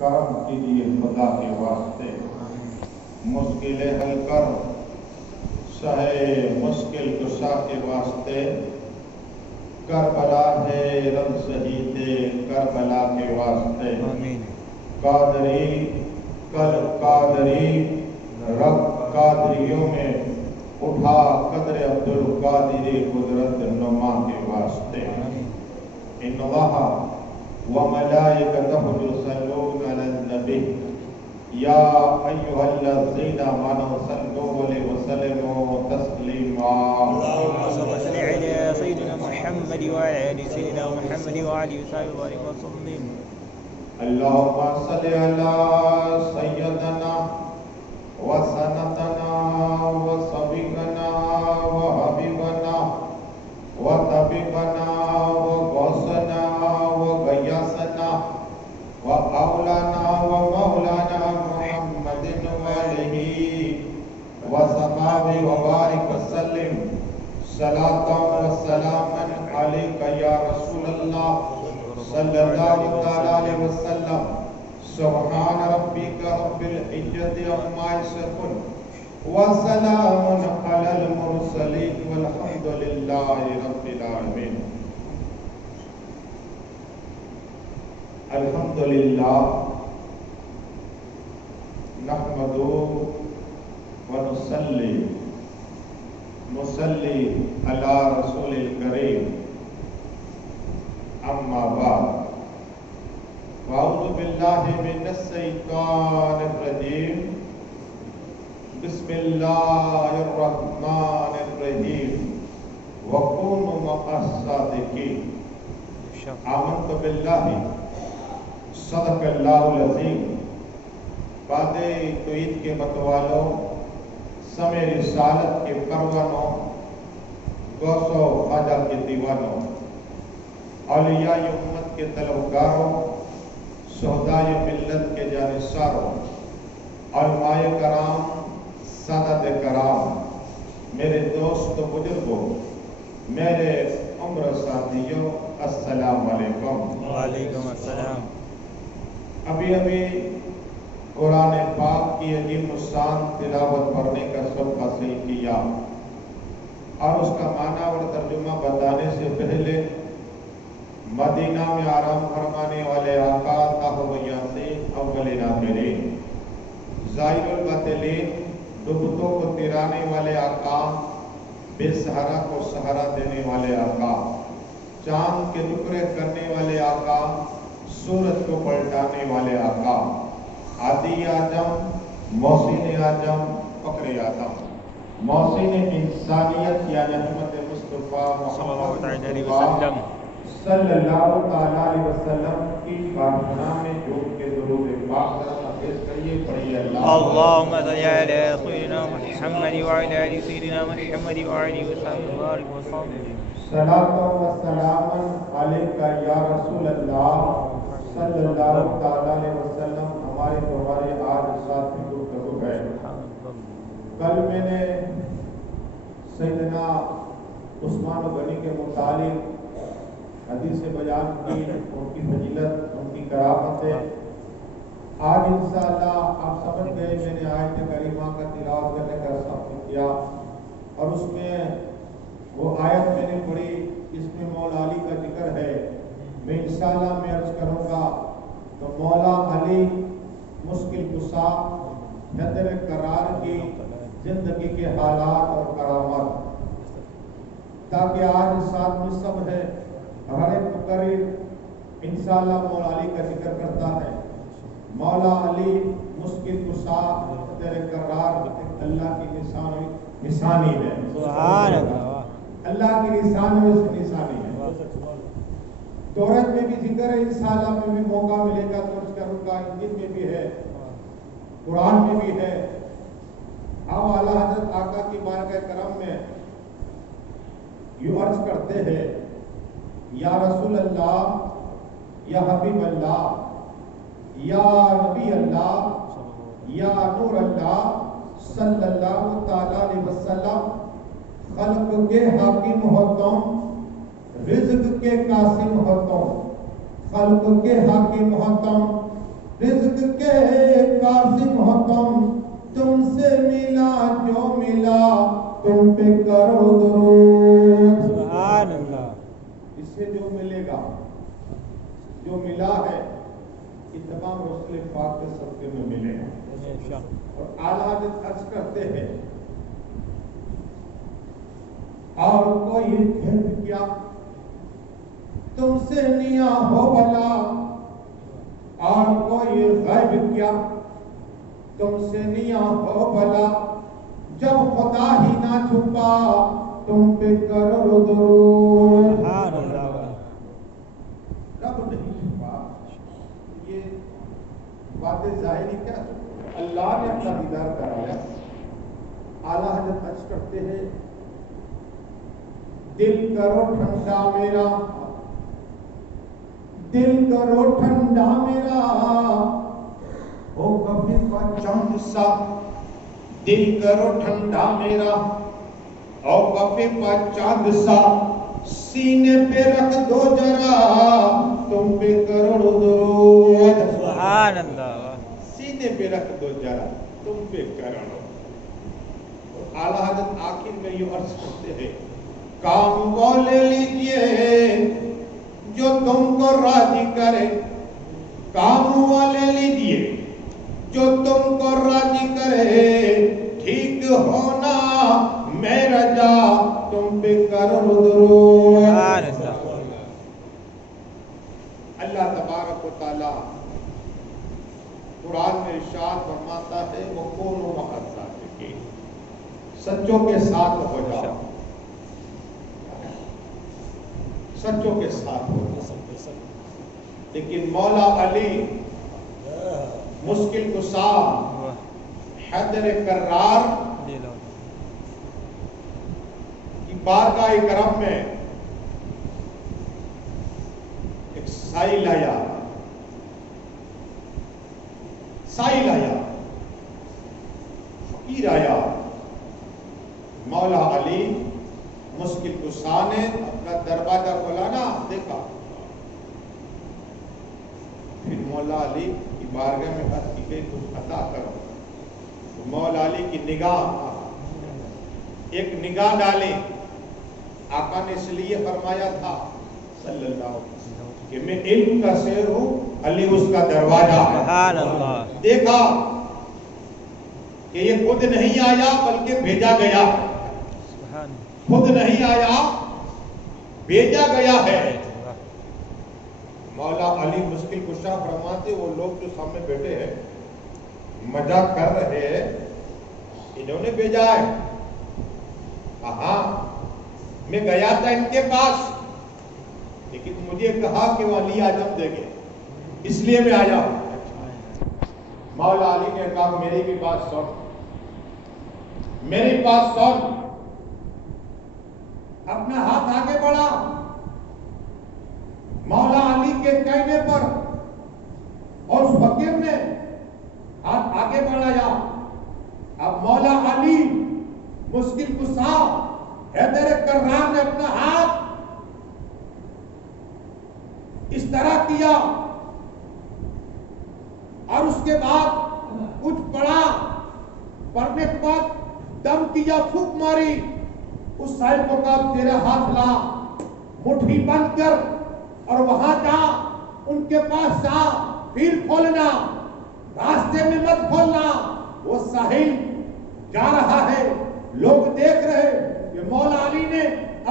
کرم کیجیے خدا کے واسطے، مشکلیں حل کر سہے مشکل کشا کے واسطے، کربلا ہے رب شہید کربلا کے واسطے، قادری کل قادری رب قادریوں میں اٹھا قدر عبدالقادر قدرت نما کے واسطے، ان اللہ وملائکتہ یصلون علی النبی یا ایھا الذین آمنوا صلوا علیہ وسلموا تسلیما اللهم صل على سيدنا محمد وعلى آل سيدنا محمد وعلى وصحبه وسلم. اللهم صل على سيدنا وسندنا وصفينا وحبيبنا وطبيبنا وغوثنا وغياثنا وأولانا ومولانا محمد وآله وصحبه وبارك وسلم صلاة وسلاما عليك يا رسول الله صلى الله عليه وسلم. سبحان ربك رب العزة عما يصفون وسلام على المرسلين والحمد لله رب العالمين. الحمد لله نحمده ونصلي على رسول الكريم. اما بعد فاعوذ بالله من الشيطان الرجيم. بسم الله الرحمن الرحيم. وكونوا مع الصادقين. آمنت بالله صدق اللہ العظیم. باتیں توحید کے متوالوں، سمے رسالت کے پروانوں، غوث و خواجہ کے دیوانوں، اولیاء امت کے طلبگاروں، شہداء ملت کے جانثاروں، علماء کرام، سادات کرام، میرے دوست و بزرگوں، میرے عمر ساتھیوں، السلام علیکم. وعلیکم السلام. ابھی قرآن پاک کی عظیم الشان تلاوت پڑھنے کا سب حاصل کیا، اور اس کا معنی اور ترجمہ بتانے سے پہلے مدینہ میں آرام فرمانے والے آقا طاہر یاسین اولین آخرین، ظاہر الباطنین، ڈوبتوں کو ترانے والے آقا، بے سہارا کو سہارا دینے والے آقا، چاند کے ٹکڑے کرنے والے آقا، سورج کو پلٹانے والے آقا، عادی اعظم، محسن اعظم، فخر اعظم، محسن انسانیت یعنی احمد مصطفیٰ محمد مصطفیٰ صلی اللہ تعالیٰ علیہ وسلم کی پرارتھنا میں جھوم کے درود پاک پیش کریے. پڑھیے اللهم صل على سيدنا محمد وعلى آل سيدنا محمد وعلى وصحبه وسلم. صلاۃ و سلام علیک یا رسول اللہ صلی اللہ تعالیٰ علیہ وسلم. ہمارے تمہارے آج ساتھی گفتگو ہے. کل میں نے سیدنا عثمان غنی کے متعلق حدیث بیان کی، ان کی فضیلت، ان کی کرامتیں. آج انشاءاللہ آپ سمجھ گئے، میں نے آیت کریمہ کا تلاوت کرنے کا سبق کیا، اور اس میں وہ آیت میں نے پڑھی، اس میں مولا علی کا ذکر ہے. میں انشاءاللہ میں عرض کروں گا تو مولا علی مشکل کشا، حیدر کرار کی زندگی کے حالات اور کرامات، تاکہ آج ساتھ میں سب ہے. ہر ایک مقرر انشاءاللہ مولا علی کا ذکر کرتا ہے. مولا علی مشکل کشا، حیدر کرار اللہ کی نشانی ہے. سبحان اللہ. اللہ کی نشانی ہے. تورات میں بھی ذکر ہے، انشاءاللہ میں بھی موقع ملے گا تو اس کروں گا. انجیل میں بھی ہے، قرآن میں بھی ہے. ہم اعلیٰ حضرت آقا کی بارگاہ کرم میں یوں عرض کرتے ہیں، یا رسول اللہ، یا حبیب اللہ، یا نبی اللہ، یا نور اللہ صلی اللہ تعالیٰ علیہ وسلم. خلق کے حاکم ہو تم، رزق کے قاسم ہو تم. خلق کے حاکم ہو تم، رزق کے قاسم ہو تم سے ملا جو ملا تم پہ کرو درود. سبحان اللہ. اس سے جو ملے گا، جو ملا ہے، یہ تمام رسول پاک کے صدقے میں ملے ہیں. اور اعلیٰ حضرت عرض کرتے ہیں اور کوئی گھر کیا تم سے نیا ہو بلا، اور کوئی غیب کیا تم سے نیا ہو بلا، جب خدا ہی نہ چھپا تم پہ کرو درود. رب نہیں چھپا، یہ باتیں ظاہری کیا، اللہ نے اپنا دیدار کرایا. اعلیٰ حضرت عرض کرتے ہیں دل کرو ٹھنڈا میرا، دل کرو ٹھنڈا میرا، ہو کبھی کا چاند سا. دل کرو ٹھنڈا میرا، او کبھی کا چاند سا، سینے پہ رکھ دو ذرا تم پہ کرو درود. سبحان اللہ. سینے پہ رکھ دو ذرا تم پہ کرو. اعلیٰ حضرت آخر میں یہ عرض کرتے ہیں کام وہ لے لیجئے جو تم کو راضی کرے، کام وہ لے لیجئے جو تم کو راضی کرے، ٹھیک ہونا میں رجا تم پہ کرو درود. اللہ تبارک و تعالی قرآن میں ارشاد فرماتا ہے وَكُونُوا مَعَ الصَّادِقِينَ، سچوں کے ساتھ ہو جاؤ، سچوں کے ساتھ ہو جاؤ. لیکن مولا علی مشکل کشا حیدر کرار کی بارگاہ کرم میں ایک سائل آیا، سائل آیا، فقیر آیا. مولا علی مشکل کشا نے اپنا دروازہ کھولانا دیکھا، پھر مولا علی کی بارگاہ میں عرض کی گئی کچھ عطا کرو. تو مولا علی کی نگاہ، ایک نگاہ ڈالیں. آقا نے اس لیے فرمایا تھا صلی اللہ علیہ وسلم کہ میں علم کا شیر ہوں، علی اس کا دروازہ ہے. دیکھا کہ یہ خود نہیں آیا بلکہ بھیجا گیا، خود نہیں آیا بھیجا گیا ہے. مولا علی مشکل کشا فرماتے وہ لوگ جو سامنے بیٹھے ہیں مزاق کر رہے ہیں، انہوں نے بھیجا ہے. کہاں میں گیا تھا ان کے پاس، لیکن مجھے کہا کہ وہ علی اعظم دیں گے، اس لیے میں آیا. مولا علی نے کہا میری بھی بات سن، میری بات سن. اپنا ہاتھ آگے بڑھا، مولا علی کے کہنے پر اور اس فقیر نے ہاتھ آگے بڑھایا. اب مولا علی مشکل کشا حیدر کرار نے اپنا ہاتھ اس طرح کیا اور اس کے بعد کچھ پڑا، پڑھنے کے بعد دم کیا، پھونک ماری. اس سائل کو کہا تیرا ہاتھ لا، مٹھی بند کر اور وہاں جا، ان کے پاس جا، پھر کھولنا، راستے میں مت کھولنا. وہ ساحل جا رہا ہے، لوگ دیکھ رہے کہ مولا علی نے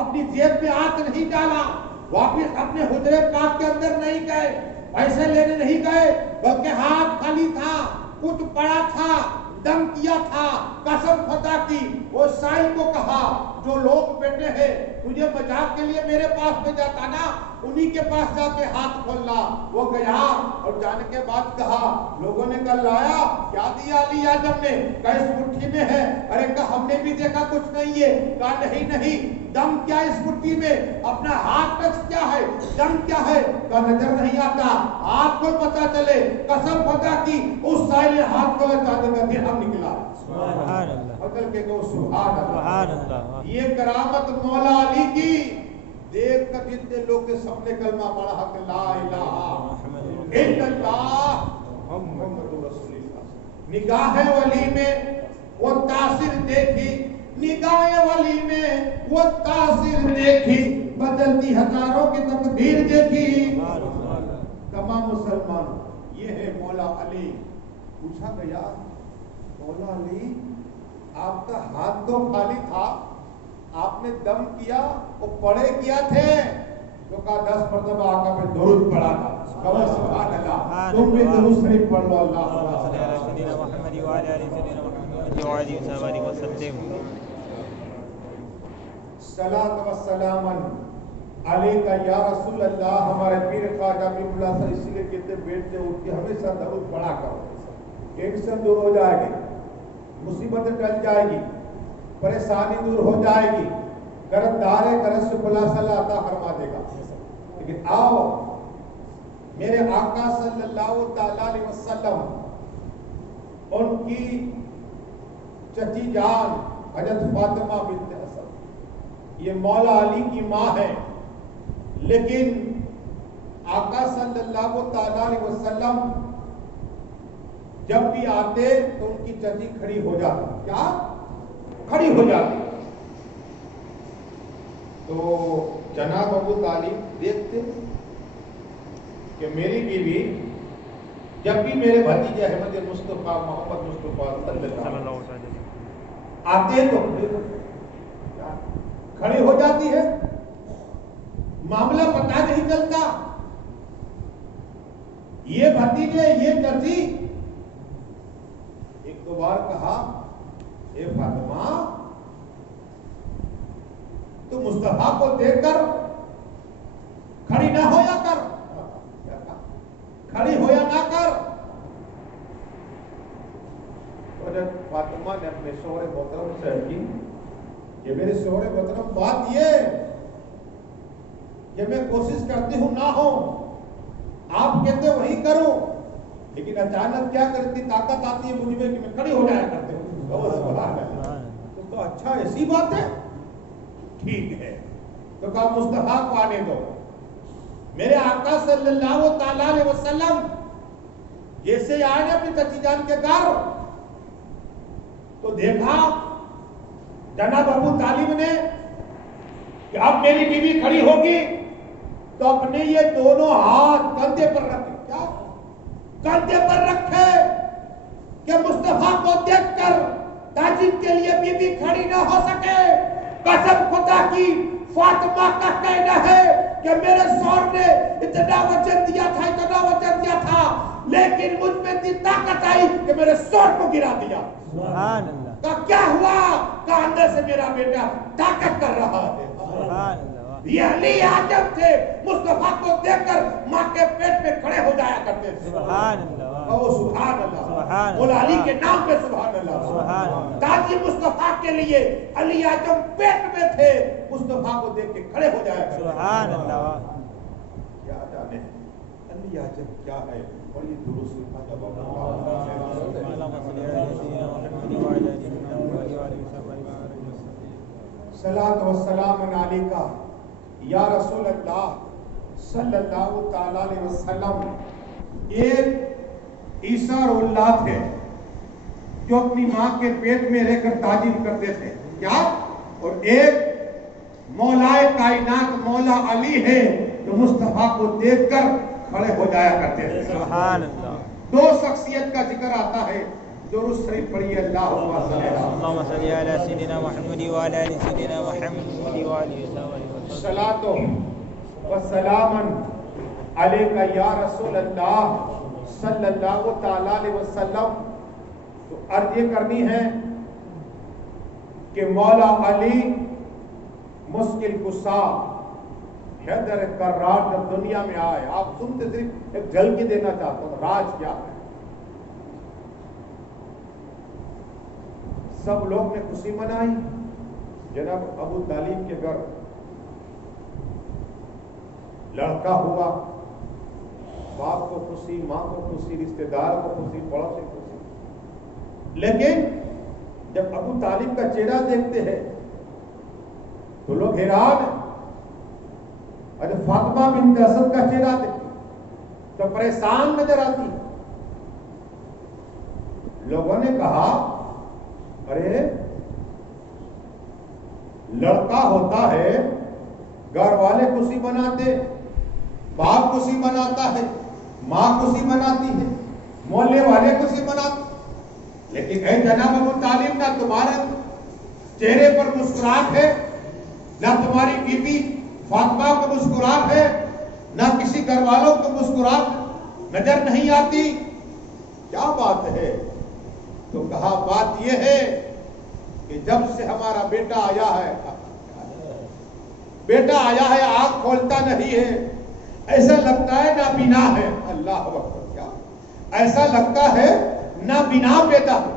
اپنی جیب میں ہاتھ نہیں ڈالا، واپس اپنے حجرے پاک کے اندر نہیں گئے، پیسے لینے نہیں گئے، بلکہ ہاتھ خالی تھا، کچھ پڑا تھا، دم کیا تھا، قسم خدا کی. وہ سائل کو کہا جو لوگ بیٹھے ہیں تجھے مذاق کے لیے میرے پاس میں جاتا نا، انہی کے پاس جا کے ہاتھ کھولنا. وہ گیا اور جانے کے بعد کہا، لوگوں نے کہا لایا کیا دیا علی اعظم نے؟ کہا اس مٹھی میں ہے. ارے کہا ہم نے بھی دیکھا کچھ نہیں ہے. کہا نہیں دم کیا اس مٹھی میں؟ اپنا ہاتھ ٹچ کیا ہے؟ دم کیا ہے؟ کہا نظر نہیں آتا، ہاتھ کو پتا چلے. قسم خدا کی اس سائل نے ہاتھ کو چاندی کا درہم نکلا. سبحان اللہ. بدل کے کہو سبحان اللہ. یہ کرامت مولا علی کی دیکھ کر جتنے لوگ کے سامنے کلمہ پڑھا کہ لا الہ الا اللہ محمد رسول اللہ. نگاہ ولی میں وہ تاثیر دیکھی, نگاہ ولی میں وہ تاثیر دیکھی, بدلتی ہزاروں کی تقدیر دیکھی. تمام مسلمان یہ ہے مولا علی. پوچھا گیا مولا علی آپ کا ہاتھ تو خالی تھا, آپ نے دم کیا وہ پڑے کیا تھے؟ تو کہا 10 مرتبہ آقا پہ درود پڑھا تھا. کہو سبحان اللہ. تم بھی درود شریف پڑھ لو. اللہ صلی اللہ علیہ وسلم محمد وعلی آلہ سیدنا محمد وعلی آلہ وسلم. صلاۃ و سلام علیک یا رسول اللہ. ہمارے پیر خواجہ حبیب اللہ صاحب اسی لیے کہتے بیٹھتے اٹھ کے ہمیشہ درود پڑھا کرو. ٹینشن دور ہو جائے گی, مصیبتیں ٹل جائے گی, پریشانی دور ہو جائے گی, گرفتار گرس خلاصہ اللہ عطا فرما دے گا. لیکن آؤ میرے آقا صلی اللہ تعالی علیہ وسلم, ان کی چچی جان حضرت فاطمہ بنت اسد, یہ مولا علی کی ماں ہے, لیکن آقا صلی اللہ تعالی علیہ وسلم جب بھی آتے تو ان کی چچی کھڑی ہو جاتی. کیا کھڑی ہو جاتی؟ تو جناب ابو طالب دیکھتے کہ میری بیوی جب بھی میرے بھتیجے احمد مصطفیٰ محمد مصطفیٰ صلی اللہ علیہ وسلم آتے تو کھڑی ہو جاتی ہے. معاملہ پتہ نہیں چلتا. یہ بھتیجے یہ چچی ایک دو بار کہا اے فاطمہ تو مصطفیٰ کو دیکھ کر کھڑی نہ ہویا کر, کھڑی ہویا نہ کر. فاطمہ نے اپنے شوہر محترم سے کی کہ میرے شوہر محترم بات یہ کہ میں کوشش کرتی ہوں نہ ہوں, آپ کہتے وہی کروں, لیکن اچانک کیا کرتی طاقت آتی ہے مجھ میں کہ میں کھڑی ہو جایا کرتے ہوں. تو کہا اچھا ایسی بات ہے, ٹھیک ہے. تو کہا مصطفیٰ کو آنے دو. میرے آقا صلی اللہ تعالی علیہ وسلم جیسے آئے اپنی چچی جان کے گھر تو دیکھا جناب ابو طالب نے کہ اب میری بیوی کھڑی ہوگی تو اپنے یہ دونوں ہاتھ کندھے پر رکھے. کیا کندھے پر رکھے کہ مصطفیٰ کو دیکھ کر تاجب کے لیے بیوی کھڑی نہ ہو سکے. قسم خدا کی فاطمہ کا کہنا ہے کہ میرے شوہر نے اتنا وجن دیا تھا لیکن مجھ میں اتنی طاقت آئی کہ میرے شوہر کو گرا دیا. سبحان اللہ. کہا کیا ہوا؟ کہا اندر سے میرا بیٹا طاقت کر رہا ہے. سبحان اللہ. یہ علی اعظم تھے, مصطفیٰ کو دیکھ کر ماں کے پیٹ میں کھڑے ہو جایا کرتے تھے. سبحان اللہ. سبحان اللہ. سبحان مولا علی کے نام پہ سبحان اللہ. سبحان اللہ. تاجی مصطفیٰ کے لیے علی اعظم پیٹ میں تھے, مصطفیٰ کو دیکھ کے کھڑے ہو جایا کرتے. سبحان اللہ. کیا جانے علی اعظم کیا ہے, اور یہ درست کا جواب. صلاۃ و سلام علیکہ یا رسول اللہ صلی اللہ تعالی علیہ وسلم. ایک عیسیٰ اور اللہ تھے جو اپنی ماں کے پیٹ میں رہ کر تعظیم کرتے تھے. کیا؟ اور ایک مولا کائنات مولا علی ہے جو مصطفیٰ کو دیکھ کر کھڑے ہو جایا کرتے تھے. سبحان اللہ. دو شخصیت کا ذکر آتا ہے, درود شریف پڑھیے. اللہم صلی علی سیدنا محمد وعلی آل سیدنا محمد وعلی صلاۃ و سلام علیکہ یا رسول اللہ صلی اللہ تعالی علیہ وسلم. تو عرض یہ کرنی ہے کہ مولا علی مشکل کشا حیدر کرار جب دنیا میں آئے, آپ سنتے صرف ایک جھلکی دینا چاہتا ہوں راج کیا ہے. سب لوگ نے خوشی منائی. جناب ابو طالب کے گھر لڑکا ہوا, باپ کو خوشی, ماں کو خوشی, رشتہ دار کو خوشی, پڑوسی کو خوشی. لیکن جب ابو طالب کا چہرہ دیکھتے ہیں تو لوگ حیران ہیں. اگر فاطمہ بنت اسد کا چہرہ دیکھتے تو پریشان نظر آتی. لوگوں نے کہا ارے لڑکا ہوتا ہے گھر والے خوشی مناتے، باپ خوشی مناتا ہے، ماں خوشی مناتی ہے، محلے والے خوشی مناتے، لیکن اے جناب ابو طالب نہ تمہارے چہرے پر مسکراہٹ ہے، نہ تمہاری بیوی فاطمہ کو مسکراہٹ ہے، نہ کسی گھر والوں کو مسکراہٹ نظر نہیں آتی، کیا بات ہے؟ تو کہا بات یہ ہے کہ جب سے ہمارا بیٹا آیا ہے آنکھ کھولتا نہیں ہے، ایسا لگتا ہے نابینا ہے، اللہ اکبر، کیا ایسا لگتا ہے نابینا پیدا ہے،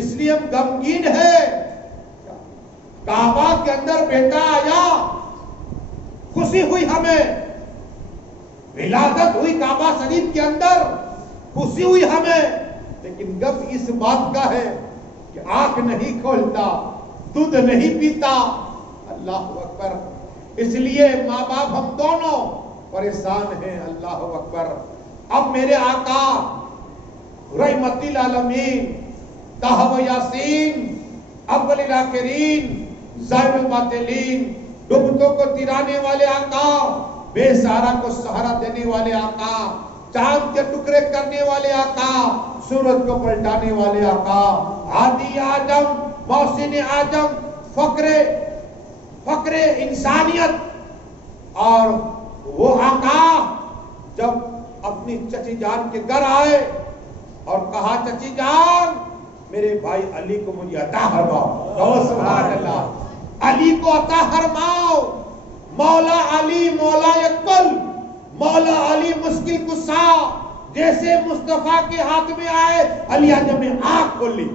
اس لیے ہم غمگین ہے۔ کعبہ کے اندر بیٹا آیا، خوشی ہوئی، ہمیں ولادت ہوئی کعبہ شریف کے اندر، خوشی ہوئی ہمیں، لیکن غم اس بات کا ہے کہ آنکھ نہیں کھولتا، دودھ نہیں پیتا، اللہ اکبر۔ اس لیے ماں باپ ہم دونوں پریشان ہیں، اللہ اکبر۔ اب میرے آقا رحمت للعالمین، طٰہٰ و یاسین، اول الاخرین، زائر الباطلین، ڈوبتوں کو ترانے والے آقا، بے سہارا کو سہارا دینے والے آقا، چاند کے ٹکڑے کرنے والے آقا، سورج کو پلٹانے والے آقا، ہادی آدم، محسن آدم، فقر انسانیت، اور وہ آقا جب اپنی چچی جان کے گھر آئے اور کہا چچی جان میرے بھائی علی کو مجھے عطا فرماؤ، کہو سبحان اللہ، علی کو عطا فرماؤ، مولا علی مولا کل، مولا علی مشکل کشا، جیسے مصطفیٰ کے ہاتھ میں آئے علی اعظم نے آنکھ کھول لی،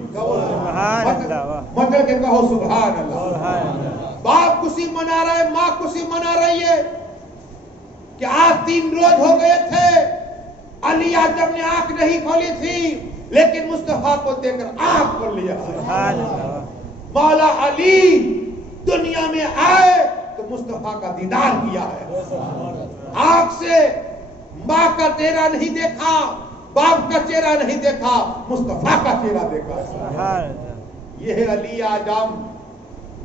مطلب کہ کہو سبحان اللہ۔ باپ خوشی منا رہا ہے، ماں خوشی منا رہی ہے کہ آج 3 روز ہو گئے تھے علی اعظم نے آنکھ نہیں کھولی تھی، لیکن مصطفیٰ کو دیکھ کر آنکھ کھول لیا۔ مولا علی دنیا میں آئے تو مصطفیٰ کا دیدار کیا ہے، آنکھ سے ماں کا چہرہ نہیں دیکھا، باپ کا چہرہ نہیں دیکھا، مصطفیٰ کا چہرہ دیکھا۔ یہ ہے علی اعظم،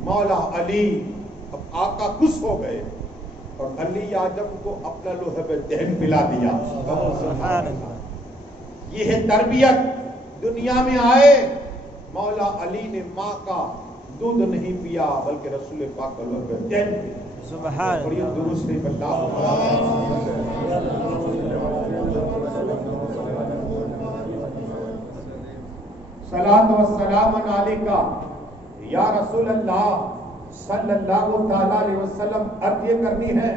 مولا علی۔ اب آقا خوش ہو گئے اور علی اعظم کو اپنا لوہب دہن پلا دیا۔ یہ ہے تربیت۔ دنیا میں آئے مولا علی نے ماں کا دودھ نہیں پیا بلکہ رسول پاک کا لوہب دہن پیا۔ اور یہ درود شریف صلاۃ و سلام علیکہ یا رسول اللہ صلی اللہ تعالیٰ علیہ وسلم۔ عرض یہ کرنی ہے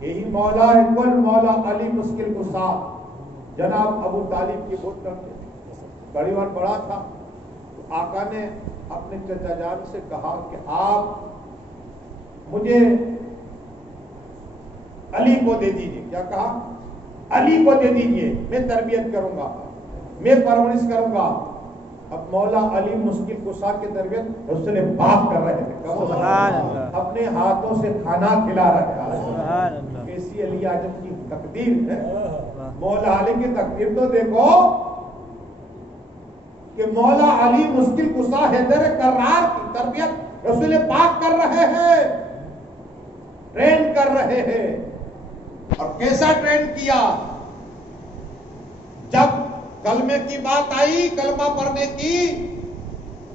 کہ ہی مولا کل مولا علی مشکل کشا، جناب ابو طالب کی بہت بڑی اور بڑا تھا، تو آقا نے اپنے چچا جان سے کہا کہ آپ مجھے علی کو دے دیجئے۔ کیا کہا؟ علی کو دے دیجئے، میں تربیت کروں گا، میں پرورش کروں گا۔ اب مولا علی مشکل کشا کی تربیت رسول پاک کر رہے تھے، اپنے ہاتھوں سے کھانا کھلا رہے تھے۔ کیسی علی اعظم کی تقدیر ہے، مولا علی کی تقدیر تو دیکھو کہ مولا علی مشکل کشا حیدر کرار کی تربیت رسول پاک کر رہے ہیں، ٹرین کر رہے ہیں۔ اور کیسا ٹرین کیا؟ جب کلمے کی بات آئی، کلمہ پڑھنے کی،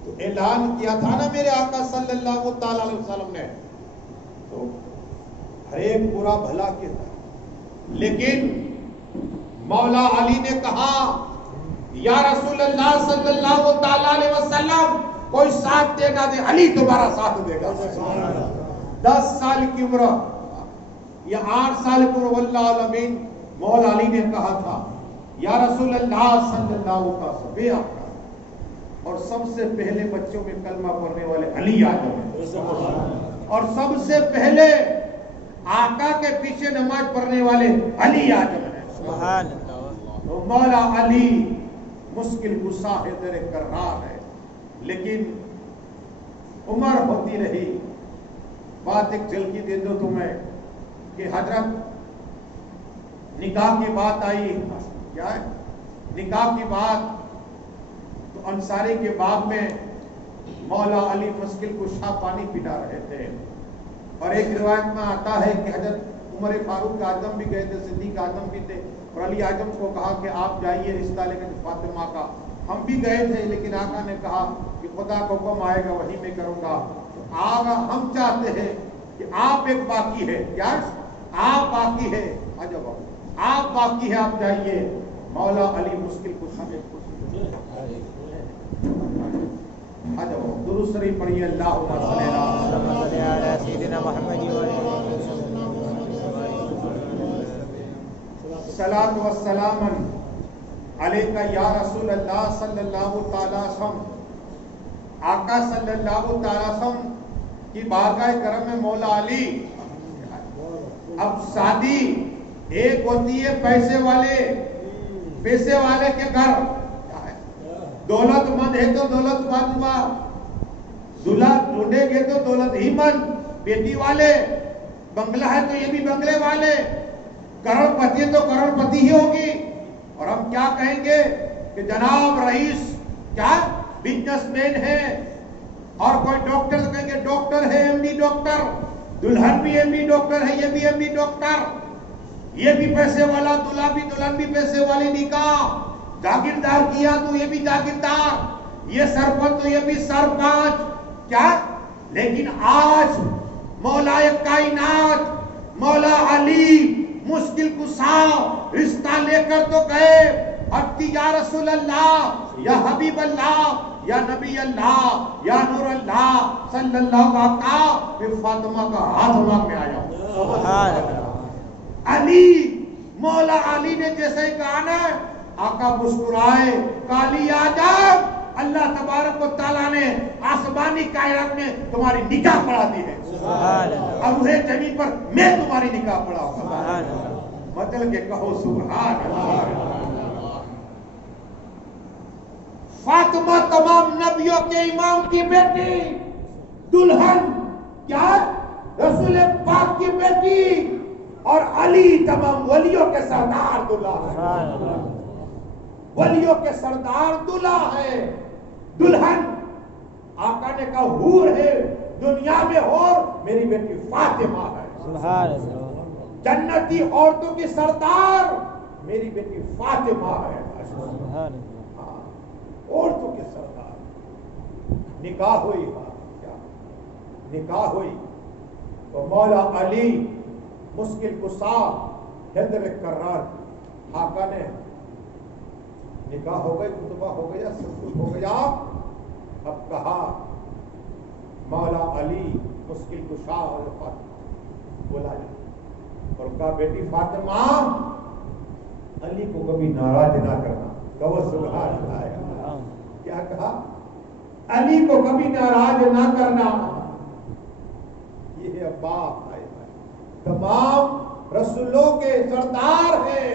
تو اعلان کیا تھا نا میرے آقا صلی اللہ تعالی علیہ وسلم نے، تو ہر ایک برا بھلا کیا تھا، لیکن مولا علی نے کہا یا رسول اللہ صلی اللہ تعالی علیہ وسلم کوئی ساتھ دے نہ دے، علی تمہارا ساتھ دے گا۔ 10 سال کی عمر یا 8 سال کی عمر واللہ علمین، مولا علی نے کہا تھا یا رسول اللہ صلی اللہ علیہ وسلم، اور سب سے پہلے بچوں میں کلمہ پڑھنے والے علی اعظم ہیں، اور سب سے پہلے آقا کے پیچھے نماز پڑھنے والے علی اعظم ہیں۔ تو مولا علی مشکل کشا حیدر کرار ہے، لیکن عمر ہوتی رہی۔ بات ایک جھلکی دے دو تمہیں کہ حضرت نکاح کی بات آئی، کیا ہے نکاح کی بات، تو تو انصاری کے باغ میں مولا علی مشکل کشا پانی پلا رہے تھے. اور ایک روایت میں آتا ہے کہ حضرت عمر فاروق اعظم بھی گئے تھے, صدیق اعظم بھی تھے, اور علی اعظم کو کہا کہ آپ جائیے رشتہ لے کر فاطمہ کا. ہم بھی گئے تھے لیکن آقا نے کہا کہ خدا کو حکم آئے گا وہی میں کروں گا. آگا ہم چاہتے ہیں کہ آپ ایک باقی ہے, کیا آپ باقی ہے, آپ باقی ہے, آپ جائیے. مولا علی مشکل کشا میں درود شریف پڑھیے. اللہم صلی علی سیدنا محمد صلاۃ و سلام علیکہ یا رسول اللہ صلی اللہ تعالی وسلم. آقا صلی اللہ تعالی وسلم کی بارگاہ کرم میں مولا علی. اب شادی ایک ہوتی ہے پیسے والے کے گھر, دولت مند ہے تو دولت مند, دلہا ڈھونڈیں گے تو دولت ہی مند, بیٹی والے, بنگلہ ہے تو یہ بھی بنگلے والے, کروڑ پتی ہے تو کروڑ پتی ہی ہوگی. اور ہم کیا کہیں گے کہ جناب رئیس کیا بزنس مین ہے, اور کوئی ڈاکٹر تو کہیں گے ڈاکٹر ہے, ایم ڈی ڈاکٹر, دلہن بھی ایم ڈی ڈاکٹر ہے, یہ بھی ایم ڈی ڈاکٹر, یہ بھی پیسے والا, دلہا بھی دلہن بھی پیسے والی, نکاح جاگیردار کیا تو یہ بھی جاگیردار, یہ سرپنچ تو یہ بھی سرپنچ, کیا. لیکن آج مولا کائنات مولا علی مشکل کشا رشتہ لے کر تو گئے, اب یا رسول اللہ, یا حبیب اللہ, یا نبی اللہ, یا نور اللہ صلی اللہ علیہ. پھر فاطمہ کا ہاتھ مانگ میں آیا. سبحان اللہ. علی مولا علی نے جیسے ہی کہا نا, آقا مسکرائے, کالی آجاب, اللہ تبارک و تعالیٰ نے آسمانی کائنات میں تمہاری نکاح پڑھا دی ہے. سبحان اللہ. اب روح زمین پر میں تمہاری نکاح پڑھاؤں گا. سبحان اللہ. مطلب کہ کہو سبحان اللہ. فاطمہ تمام نبیوں کے امام کی بیٹی, دلہن کیا رسول پاک کی بیٹی, اور علی تمام ولیوں کے سردار دلہا, ولیوں کے سردار دلہا ہے. دلہن آقا نے کہا حور ہے دنیا میں, اور میری بیٹی فاطمہ ہے. سبحان اللہ. جنتی عورتوں کی سردار میری بیٹی فاطمہ ہے. سبحان اللہ. عورتوں کے سردار. نکاح ہوئی, کیا نکاح ہوئی تو مولا علی مشکل کشا حیدر کرار, آقا نے نکاح ہو گئی, خطبہ ہو گیا, سب کچھ ہو گیا. اب کہا مولا علی مشکل کشا اور فاطمہ بولا جائے, اور کہا بیٹی فاطمہ علی کو کبھی ناراض نہ کرنا. کہو سبحان اللہ. کیا کہا, علی کو کبھی ناراض نہ کرنا. یہ باپ تمام رسولوں کے سردار ہیں,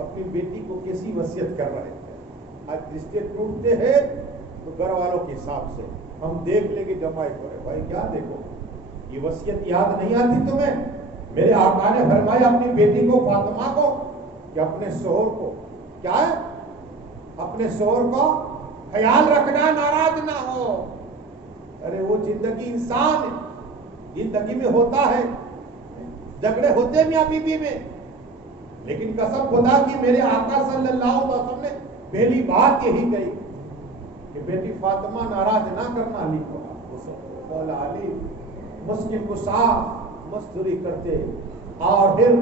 اپنی بیٹی کو کیسی وصیت کر رہے ہیں. آج رشتے ٹوٹتے ہیں تو گھر والوں کے حساب سے ہم دیکھ لیں گے جمائی کرے. بھائی کیا دیکھو, یہ وصیت یاد نہیں آتی تمہیں؟ میرے آقا نے فرمایا اپنی بیٹی کو فاطمہ کو کہ اپنے شوہر کو کیا ہے, اپنے شوہر کو خیال رکھنا, ناراض نہ ہو. ارے وہ زندگی انسان ہے, زندگی میں ہوتا ہے, جھگڑے ہوتے میاں بیوی میں, لیکن قسم خدا کی میرے آقا صلی اللہ علیہ وسلم نے پہلی بات یہی کہی کہ بیٹی فاطمہ ناراض نہ کرنا علی کو. مولا علی مشکل کشا مزدوری کرتے اور پھر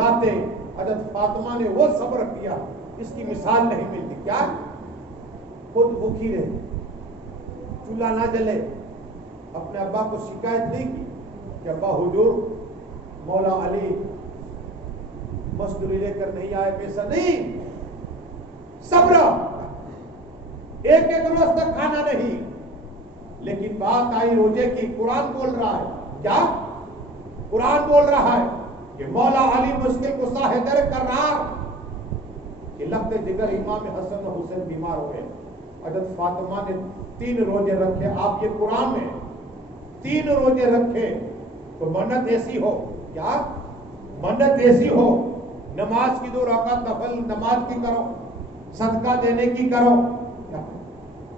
لاتے. حضرت فاطمہ نے وہ صبر کیا, اس کی مثال نہیں ملتی. کیا خود بھوکی رہے, چولہا نہ جلے, اپنے ابا کو شکایت نہیں کی کہ ابا حضور مولا علی مزدوری لے کر نہیں آئے, پیسہ نہیں. صبر, ایک روز تک کھانا نہیں. لیکن بات آئی روزے کی, قرآن بول رہا ہے. کیا قرآن بول رہا ہے کہ مولا علی مشکل کشا حیدر کرار کہ لگتے جگر امام حسن و حسین بیمار ہوئے. حضرت فاطمہ نے 3 روزے رکھے. آپ یہ قرآن میں 3 روزے رکھے تو منت ایسی ہو, کیا منت ایسی ہو, نماز کی 2 رکعت نفل نماز کی کرو, صدقہ دینے کی کرو.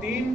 3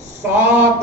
7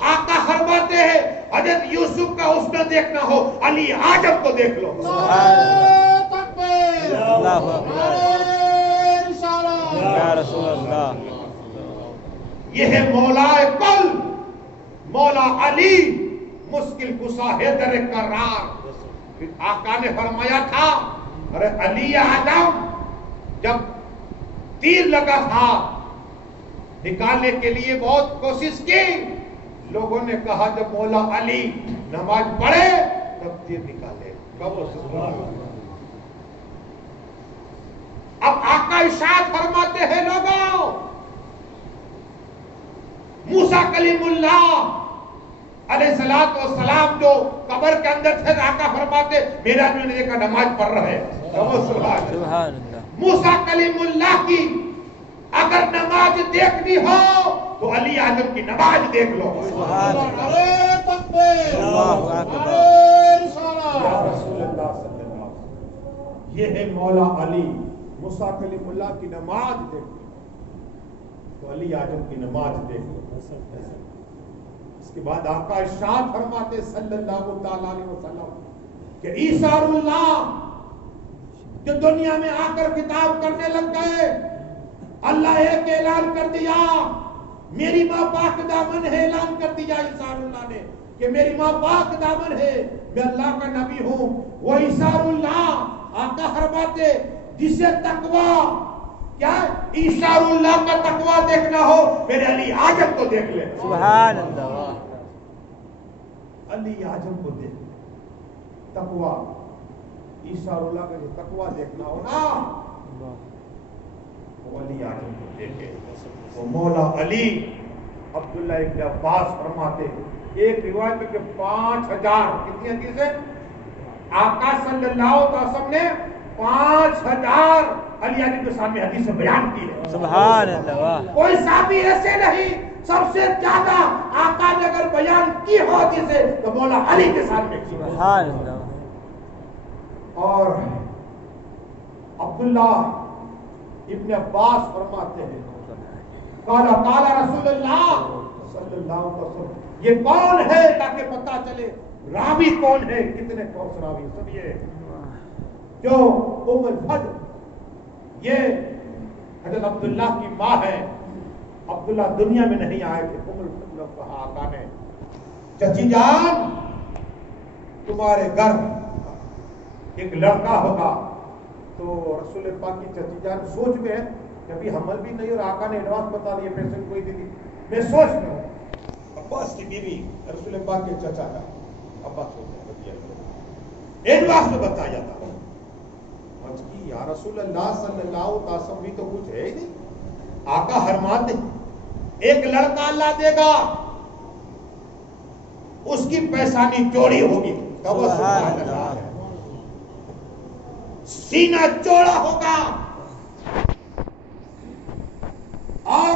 آقا فرماتے ہیں حضرت یوسف کا حسن دیکھنا ہو علی اعظم کو دیکھ لو. اللہ اکبر یا رسول اللہ. یہ ہے مولا کل مولا علی مشکل کشا حیدر کرار. پھر آقا نے فرمایا تھا ارے علی اعظم جب تیر لگا تھا نکالنے کے لیے بہت کوشش کی, لوگوں نے کہا جب مولا علی نماز پڑھے تب تیر نکالے. اب آقا ارشاد فرماتے ہیں لوگوں موسیٰ کلیم اللہ علیہ السلام جو قبر کے اندر تھے, آقا فرماتے میرا جو نے دیکھا نماز پڑھ رہا ہے. سبحان اللہ. موسیٰ کلیم اللہ کی اگر نماز دیکھنی ہو تو علی اعظم کی نماز دیکھ لو. سبحان اللہ. اللہ اکبر. یا رسول اللہ صلی اللہ علیہ وسلم, یہ ہے مولا علی موسیٰ کلیم اللہ کی نماز دیکھ لو تو علی اعظم کی نماز دیکھ لو. اس کے بعد آقا ارشاد فرماتے صلی اللہ تعالی علیہ وسلم کہ عیسیٰ اللہ جو دنیا میں آ کر خطاب کرنے لگ گئے, اللہ ایک اعلان کر دیا میری ماں پاک دامن ہے. اعلان کر دیا عیسیٰ اللہ نے کہ میری ماں پاک دامن ہے, میں اللہ کا نبی ہوں. وہ عیسیٰ اللہ آقا فرماتے جسے تقوی کیا عیسیٰ اللہ کا تقوی دیکھنا ہو میرے علی اعظم کو دیکھ لے. سبحان اللہ. علی اعظم کو دیکھ لے. تقوی عیسیٰ اللہ کا جو تقوی دیکھنا ہو نا وہ علی اعظم کو دیکھے. وہ مولا علی عبداللہ ابن عباس فرماتے ایک روایت میں کہ 5000 کتنی حدیثیں آقا صلی اللہ علیہ وسلم نے 5000 علی اعظم کے سامنے حدیث بیان کی ہے. سبحان اللہ. کوئی صحابی ایسے نہیں, سب سے زیادہ آقا نے اگر بیان کی ہو حدیث تو مولا علی کے سامنے کی. سبحان اللہ. اور عبداللہ ابن عباس فرماتے ہیں قال رسول اللہ صلی اللہ علیہ وسلم, یہ کون ہے تاکہ پتہ چلے راوی کون ہے, کتنے کون راوی. سب یہ جو ام الفضل یہ حضرت عبداللہ کی ماں ہے. عبداللہ دنیا میں نہیں آئے تھے. ام الفضل کو کہا آقا نے چچی جان تمہارے گھر ایک لڑکا ہوگا. تو رسول پاک کی چچی جان سوچ میں ہے کہ ابھی حمل بھی نہیں اور آقا نے ایڈوانس بتا دیا پیسے کوئی دے دی. میں سوچ میں ہوں. عباس کی بیوی رسول پاک کے چچا کا عباس ہوتے ہیں ایڈوانس میں بتایا تھا. یا رسول اللہ صلی اللہ علیہ وسلم بھی تو کچھ ہے ہی نہیں, آقا حرمات نہیں. ایک لڑکا اللہ دے گا اس کی پیشانی چوڑی ہوگی, سینہ چوڑا ہوگا اور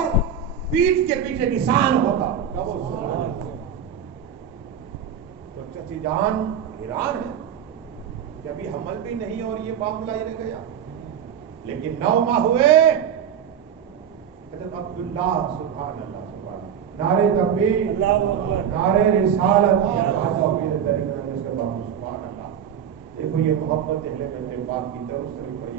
پیٹھ کے پیچھے نشان ہوگا. تو چچی جان حیران ہے کہ ابھی حمل بھی نہیں اور یہ معاملہ ہی رہ گیا. لیکن 9 ماہ ہوئے حضرت عبداللہ سبحان اللہ سبحان اللہ نعرہ تکبیر نعرہ رسالت سبحان اللہ. دیکھو یہ محبت اہل بیت پاک کی طرف سے پڑھی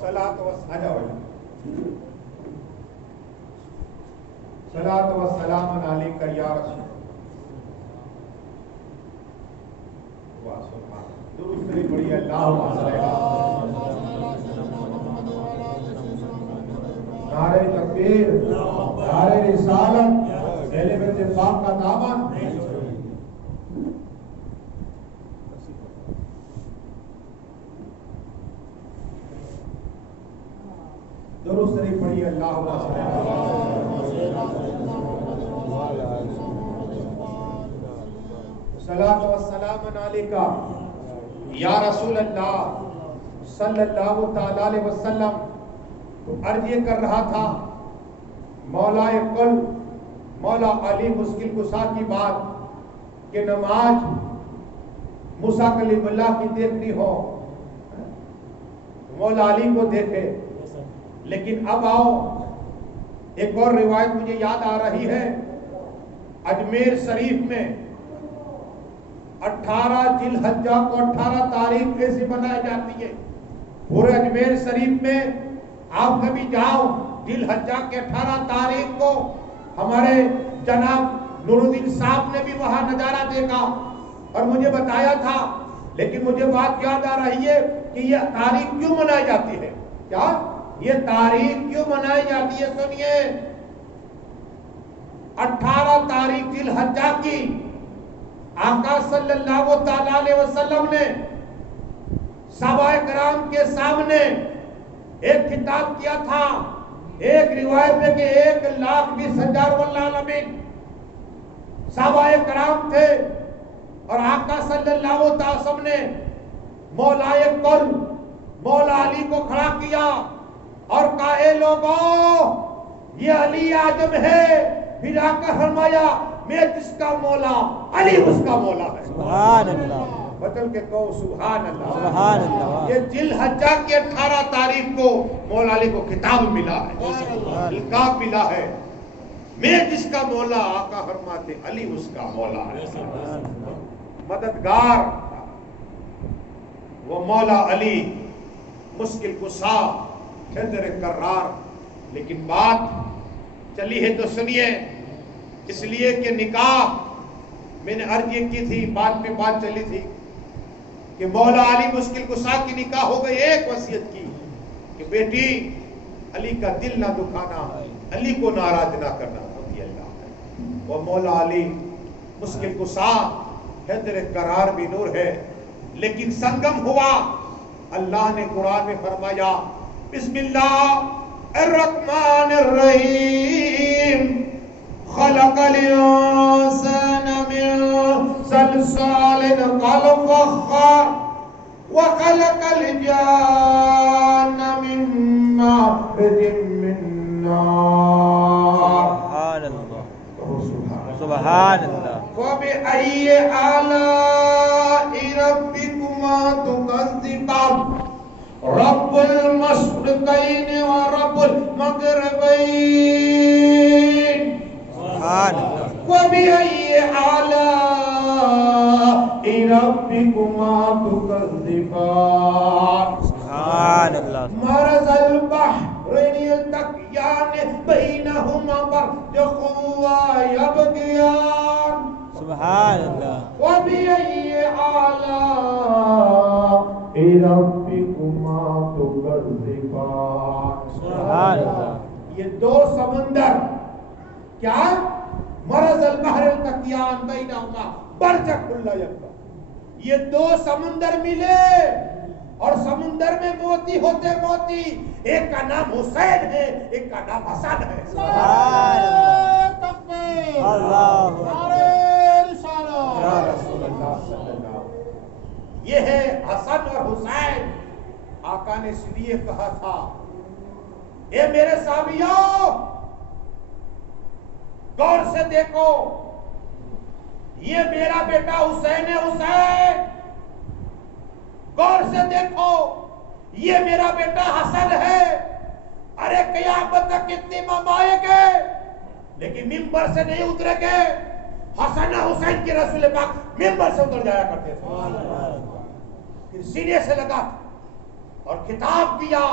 صلاۃ و صلاۃ و سلام علیک یا رسول درود شریف پڑھیے. اللہم صلی نعرہ تکبیر نعرہ رسالت اہل بیت پاک کا دامن. درود شریف پڑھیے. اللہم صلاۃ و سلام علیک یا رسول اللہ صلی اللہ تعالی علیہ وسلم. تو عرض یہ کر رہا تھا مولا کل مولا علی مشکل کشا کی بات کہ نماز موسیٰ کلیم اللہ کی دیکھنی ہو مولا علی کو دیکھے. لیکن اب آؤ ایک اور روایت مجھے یاد آ رہی ہے. اجمیر شریف میں 18 ذی الحجہ کو 18 تاریخ کیسے منائی جاتی ہے؟ پورے اجمیر شریف میں آپ کبھی جاؤ، ذی الحجہ کے 18 تاریخ کو ہمارے جناب نور الدین صاحب نے بھی وہاں نظارہ دیکھا اور مجھے بتایا تھا. لیکن مجھے بات یاد آ رہی ہے کہ یہ تاریخ کیوں منائی جاتی ہے؟ کیا یہ تاریخ کیوں منائی جاتی ہے؟ سنیے، 18 تاریخ ذی الحجہ کی آقا صلی اللہ تعالی علیہ وسلم نے صحابہ کرام کے سامنے ایک خطاب کیا تھا. ایک روایت ہے کہ 1,20,000 واللہ العالمین صحابہ کرام تھے اور آقا صلی اللہ تعالی وسلم نے مولا کل مولا علی کو کھڑا کیا اور کہا اے لوگوں یہ علی اعظم ہے. پھر آقا فرمایا میں جس کا مولا علی اس کا مولا ہے. سبحان اللہ، بدل کے کہو سبحان اللہ. سبحان اللہ. یہ ذی الحجہ کی 18 تاریخ کو مولا علی کو خطاب ملا ہے، القاب ملا ہے. میں جس کا مولا، آقا فرماتے علی اس کا مولا ہے. مددگار وہ مولا علی، مشکل کشا، حیدر کرار. لیکن بات چلی ہے تو سنیے، اس لیے کہ نکاح میں نے عرض یہ کی تھی، بات پہ بات چلی تھی کہ مولا علی مشکل کشا کی نکاح ہو گئی. ایک وصیت کی کہ بیٹی علی کا دل نہ دکھانا، علی کو ناراض نہ کرنا. رضی اللہ وہ مولا علی مشکل کشا، حیدر قرار بھی نور ہے. لیکن سنگم ہوا. اللہ نے قرآن میں فرمایا بسم اللہ الرحمن الرحیم خلق الانسان من صلصال كالفخار وخلق الجان من مارج من نار. سبحان اللہ، سبحان اللہ. فبأي آلاء ربكما تكذبان رب المشرقين ورب المغربين. سبحان اللہ. وبأي آلاء ربكما تكذبان. سبحان اللہ. مرج البحرين يلتقيان بينهما برزخ يبغيان. سبحان اللہ. وبأي آلاء ربكما تكذبان. سبحان اللہ. یہ دو سمندر کیا؟ مرج البحر التقیان بینہما برزخ لا یبغیان. یہ دو سمندر ملے اور سمندر میں موتی ہوتے موتی ایک کا نام حسین ہے، ایک کا نام حسن ہے. سبحان تکبیر، اللہ نعرہ رسالت یا رسول اللہ صلی اللہ علیہ وسلم. یہ ہے حسن اور حسین. آقا نے اس لیے کہا تھا اے میرے صحابیوں غور سے دیکھو، یہ میرا بیٹا حسین ہے. حسین غور سے دیکھو، یہ میرا بیٹا حسن ہے. ارے قیامت تک کتنے امام آئے گے لیکن ممبر سے نہیں اترے گے. حسن حسین کے رسول پاک ممبر سے اتر جایا کرتے تھے، پھر سینے سے لگا اور خطاب کیا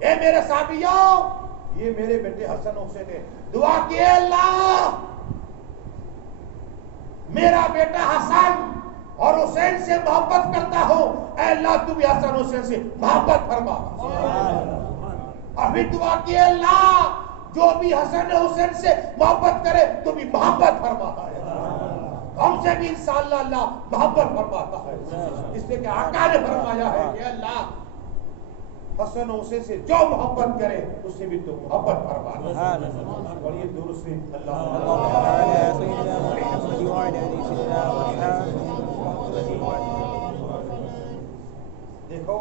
اے میرے صحابیوں یہ میرے بیٹے حسن حسین ہے. دعا کی اے اللہ میرا بیٹا حسن اور حسین سے محبت کرتا ہوں، اے اللہ تو بھی حسن حسین سے محبت فرما. اور پھر دعا کی اے اللہ جو بھی حسن حسین سے محبت کرے تو بھی محبت فرماتا ہے. ہم سے بھی انشاءاللہ اللہ محبت فرماتا ہے. اس لیے کہ آقا نے فرمایا ہے کہ اللہ حسن حسین سے جو محبت کرے اس سے بھی تو محبت فرما. اور یہ درست دیکھو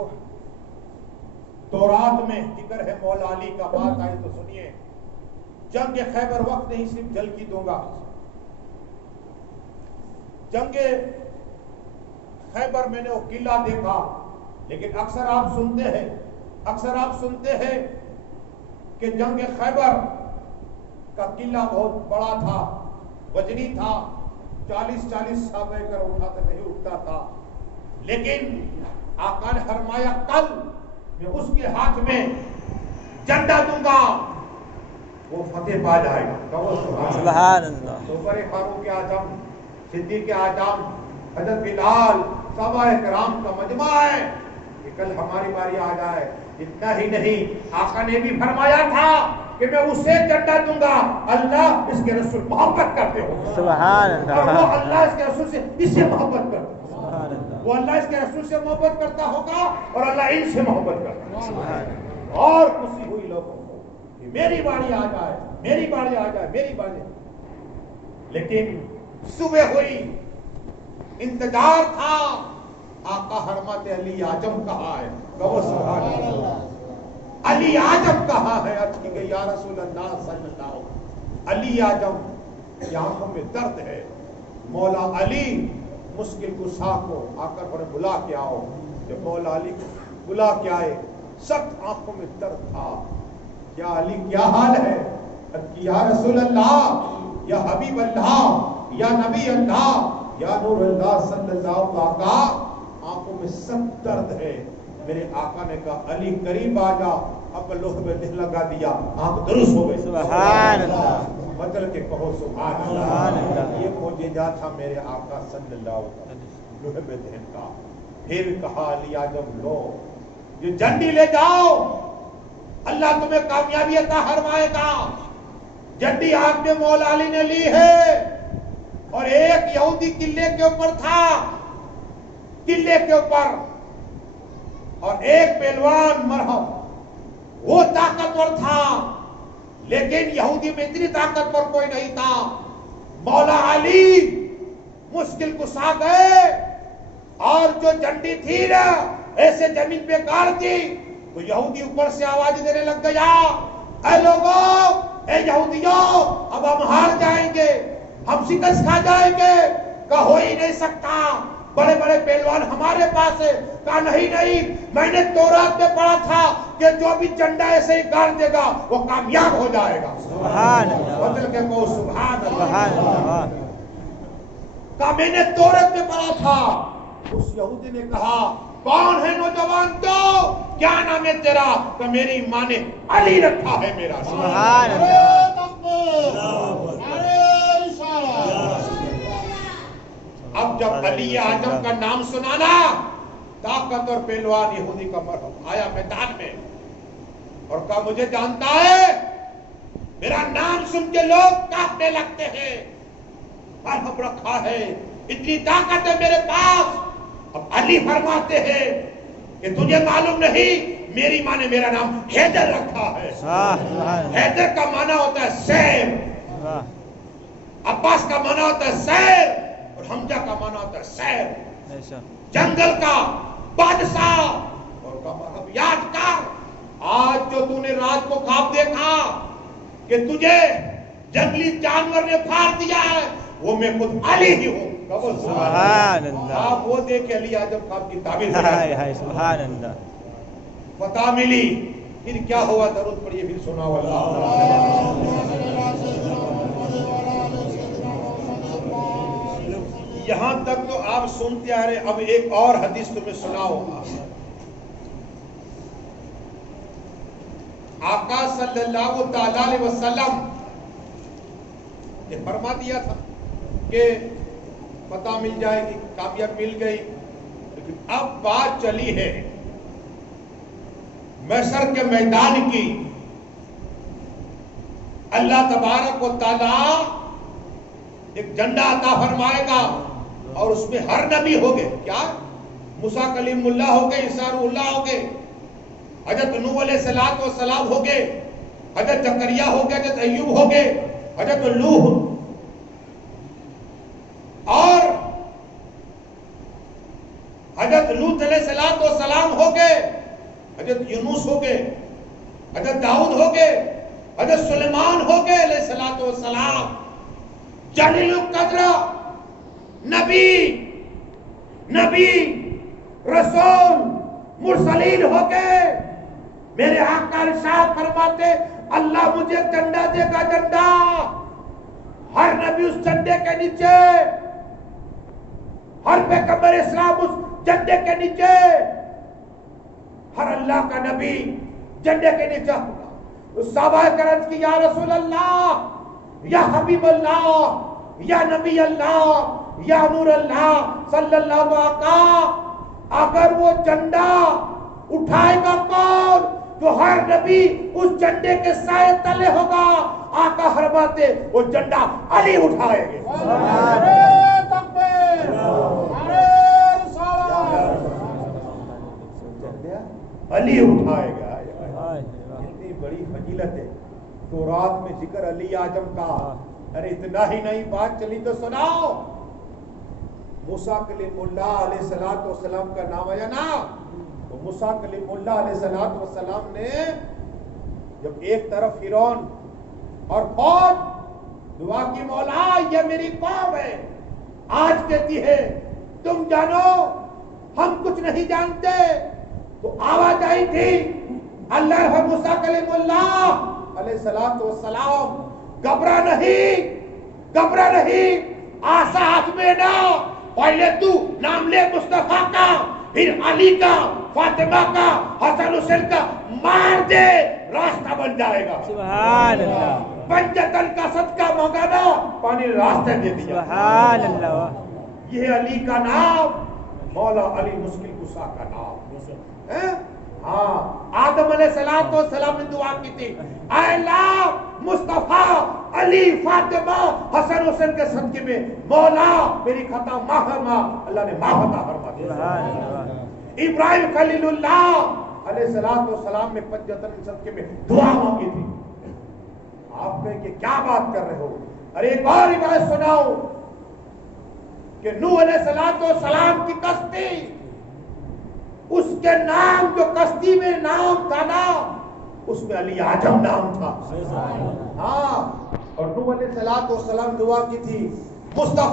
تورات میں ذکر ہے مولا علی کا. بات آئی تو سنیے. جنگ خیبر وقت نہیں صرف جل کی دوں گا. جنگ خیبر میں نے وہ قلعہ دیکھا، لیکن اکثر آپ سنتے ہیں اکثر آپ سنتے ہیں کہ جنگ خیبر کا قلعہ بہت بڑا تھا، وزنی تھا، 40 صحابہ کر اٹھاتا نہیں اٹھتا تھا، لیکن آقا نے فرمایا کل میں اس کے ہاتھ میں جھنڈا دوں گا، وہ فتح پا جائے گا۔ سبحان اللہ۔ عمر فاروق اعظم، صدیق اعظم، حضرت بلال، صحابہ کرام کا مجمع ہے کہ کل ہماری باری آ جائے۔ اتنا ہی نہیں، آقا نے بھی فرمایا تھا کہ میں اسے جھنڈا دوں گا اللہ اس کے رسول محبت کرتے ہو، سبحان اللہ۔ اور وہ اللہ اس کے رسول سے اس سے محبت کرتا ہے، سبحان اللہ۔ وہ اللہ اس کے رسول سے محبت کرتا ہوگا اور اللہ ان سے محبت کرتا ہے۔ سبحان اللہ۔ اور خوشی ہوئی لوگوں کو کہ میری باری آ جائے، میری باری آ جائے، میری باری۔ لیکن صبح ہوئی، انتظار تھا، آقا حرمت علی اعظم کہا ہے، کہو سبحان اللہ۔ علی اعظم کہا ہے، عرض کی گئی یا رسول اللہ صلی اللہ علیہ وسلم، علی اعظم کی آنکھوں میں درد ہے، مولا علی مشکل کشا کو آ کر انہیں بلا کے آؤ۔ جب مولا علی کو بلا کے آئے، سخت آنکھوں میں درد تھا، یا علی کیا حال ہے؟ یا رسول اللہ، یا حبیب اللہ، یا نبی اللہ، یا نور اللہ صلی اللہ علیہ وسلم، آنکھوں میں سخت درد ہے۔ میرے آقا نے کہا علی قریب آ جا، اب لوہے میں دل لگا دیا، آنکھ درست ہو گئی۔ سبحان اللہ۔ بدل کے کہو سبحان اللہ۔ یہ معجزہ تھا میرے آقا صلی اللہ علیہ وسلم لوہے میں دہن کا۔ پھر کہا علی اعظم لو یہ جھنڈی لے جاؤ، اللہ تمہیں کامیابی عطا فرمائے گا۔ جھنڈی ہاتھ میں مولا علی نے لی ہے، اور ایک یہودی قلعے کے اوپر تھا، قلعے کے اوپر، اور ایک پہلوان مرہم، وہ طاقتور تھا، لیکن یہودی میں اتنی طاقتور کوئی نہیں تھا۔ مولا علی مشکل کشا گئے، اور جو جھنڈی تھی نا ایسے زمین پہ گاڑ دی تو یہودی اوپر سے آواز دینے لگ گیا، اے لوگوں، اے یہودیوں، اب ہم ہار جائیں گے، ہم شکست کھا جائیں گے۔ کہا ہو ہی نہیں سکتا، بڑے بڑے پہلوان ہمارے پاس ہے۔ کہا نہیں، میں نے تورات میں پڑھا تھا کہ جو بھی جھنڈا ایسے ہی گاڑ دے گا وہ کامیاب ہو جائے گا۔ سبحان اللہ۔ بدل کے کہو سبحان سبحان اللہ۔ اللہ۔ کہا میں نے تورات میں پڑھا تھا۔ اس یہودی نے کہا کون ہے نوجوان تو؟ کیا نام ہے تیرا؟ کہ میری ماں نے علی رکھا ہے میرا۔ سبحان اللہ۔ اب جب علی اعظم کا نام سنانا، طاقت اور پہلوان یہودی کا مرہم آیا میدان میں اور کہا مجھے جانتا ہے، میرا نام سن کے لوگ کانپنے لگتے ہیں، مرہم رکھا ہے، اتنی طاقت ہے میرے پاس۔ اب علی فرماتے ہیں کہ تجھے معلوم نہیں میری ماں نے میرا نام حیدر رکھا ہے۔ حیدر کا معنی ہوتا ہے شیر، عباس کا معنی ہوتا ہے شیر، اور حمزہ کا معنی ہوتا ہے شیر، جنگل کا بادشاہ۔ اور کہا یاد کر، آج جو تو نے رات کو خواب دیکھا کہ تجھے جنگلی جانور نے پھاڑ دیا ہے، وہ میں خود علی ہی ہوں۔ سبحان اللہ۔ آپ وہ دیکھ علی اعظم خواب کی تعبیر سبحان اللہ۔ فتح ملی۔ پھر کیا ہوا؟ درود پڑھیے پھر سناؤ اللہ۔ یہاں تک تو آپ سنتے آ رہے، اب ایک اور حدیث تمہیں سناؤ۔ آقا صلی اللہ تعالی علیہ وسلم نے فرما دیا تھا کہ فتح مل جائے گی، کامیاب مل گئی، لیکن اب بات چلی ہے محشر کے میدان کی۔ اللہ تبارک و تعالی ایک جھنڈا عطا فرمائے گا، اور اس میں ہر نبی ہوگے، کیا موسیٰ کلیم اللہ ہوگے، عیسیٰ روح اللہ ہوگے، حضرت نوح علیہ السلام ہوگے، حضرت زکریا ہوگے، حضرت ایوب ہوگے، حضرت لوط، اور حضرت لوط علیہ السلام ہوگے، حضرت یونس ہوگے، حضرت داؤد ہوگے، حضرت سلیمان ہوگے علیہ السلام، جلیل القدر نبی رسول مرسلین ہوگے، میرے آقا ارشاد فرماتے اللہ مجھے جھنڈا دے گا، جھنڈا، ہر نبی اس جھنڈے کے نیچے، ہر پیغمبر اسلام اس جھنڈے کے نیچے، ہر اللہ کا نبی جھنڈے کے نیچے ہوگا۔ صحابہ کرام کی یا رسول اللہ، یا حبیب اللہ، یا نبی اللہ، یا نور اللہ صلی اللہ علیہ وسلم، اگر وہ جھنڈا اٹھائے گا کون؟ جو ہر نبی اس جھنڈے کے سائے تلے ہوگا، آقا فرماتے وہ جھنڈا علی اٹھائے گے۔ علی اٹھائے گا۔ اتنی بڑی فضیلت ہے تو رات میں ذکر علی اعظم کا۔ ارے اتنا ہی نہیں، بات چلی تو سناؤ۔ موسیٰ کلیم اللہ علیہ السلام کا نام آیا نا، تو موسیٰ کلیم اللہ علیہ السلام نے جب ایک طرف فرعون اور فوج دعا کی مولا یہ میری قوم ہے، آج کہتی ہے تم جانو ہم کچھ نہیں جانتے، تو آواز آئی تھی اللہ موسیٰ کلیم اللہ علیہ السلام گھبرا نہیں، گھبرا نہیں، آسا ہاتھ میں نہ، پہلے تو نام لے مصطفیٰ کا، پھر علی کا، فاطمہ کا، حسن حسین کا، مار دے راستہ بن جائے گا۔ سبحان اللہ، پنجتن کا صدقہ مانگانا، پانی راستے دے دیا۔ سبحان اللہ، یہ علی کا نام مولا علی مشکل کشا کا نام۔ ہاں آدم علیہ السلام نے دعا کی تھی، اے اللہ مصطفیٰ علی فاطمہ حسن حسین کے صدقے میں مولا میری خطا معاف فرما، اللہ نے معاف عطا فرما دیا۔ ابراہیم خلیل اللہ علیہ السلام نے پنجتن کے صدقے میں دعا مانگی تھی۔ آپ کہیں کہ کیا بات کر رہے ہو؟ ارے ایک اور روایت سناؤ کہ نوح علیہ السلام کی کشتی، اس کے نام جو کشتی میں نام تھا نا، اس میں علی اعظم نام تھا۔ ہاں، اور نوح علیہ السلام دعا کی تھی مصطفیٰ